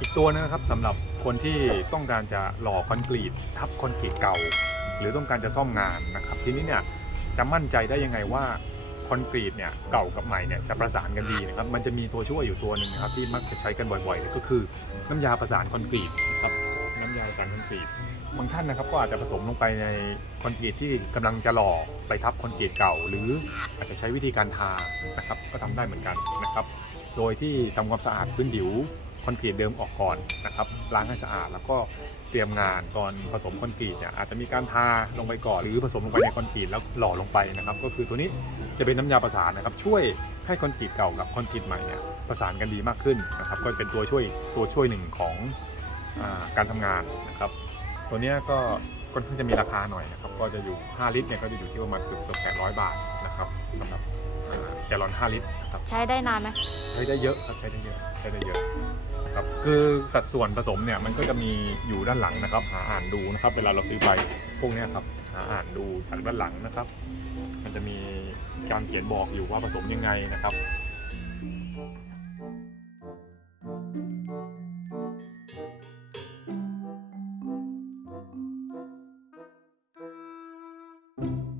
อีกตัวนึงนะครับสำหรับคนที่ต้องการจะหล่อคอนกรีตทับคอนกรีตเก่า หรือต้องการจะซ่อมงานนะครับทีนี้เนี่ยจะมั่นใจได้ยังไงว่าคอนกรีตเนี่ยเก่ากับใหม่เนี่ยจะประสานกันดีนะครับมันจะมีตัวช่วยอยู่ตัวหนึ่งนะครับที่มักจะใช้กันบ่อยๆเลยก็คือน้ำยาประสานคอนกรีตนะครับน้ำยาประสานคอนกรีตบางท่านนะครับก็อาจจะผสมลงไปในคอนกรีตที่กำลังจะหล่อไปทับคอนกรีตเก่า หรืออาจจะใช้วิธีการทานะครับก็ทำได้เหมือนกันนะครับโดยที่ทำความสะอาดพื้นผิว คอนกรีตเดิมออกก่อนนะครับล้างให้สะอาดแล้วก็เตรียมงานตอนผสมคอนกรีตเนี่ยอาจจะมีการทาลงไปก่อนหรือผสมลงไปในคอนกรีตแล้วหล่อลงไปนะครับก็คือตัวนี้จะเป็นน้ำยาประสานนะครับช่วยให้คอนกรีตเก่ากับคอนกรีตใหม่เนี่ยประสานกันดีมากขึ้นนะครับก็เป็นตัวช่วยตัวช่วยหนึ่งของอการทำงานนะครับตัวนี้ก็ค่อนข้างจะมีราคาหน่อยนะครับก็จะอยู่ 5 ลิตรเนี่ยก็จะอยู่ที่ประมาณเกือบเกือบ800 บาทนะครับสำหรับ แกลลอน 5 ลิตรครับใช้ได้นานไหมใช้ได้เยอะครับใช้ได้เยอะใช้ได้เยอะครับคือสัดส่วนผสมเนี่ยมันก็จะมีอยู่ด้านหลังนะครับ หาอ่านดูนะครับ เวลาเราซื้อไปพวกนี้ครับหาอ่านดูจากด้านหลังนะครับ มันจะมีการเขียนบอกอยู่ว่าผสมยังไงนะครับうん。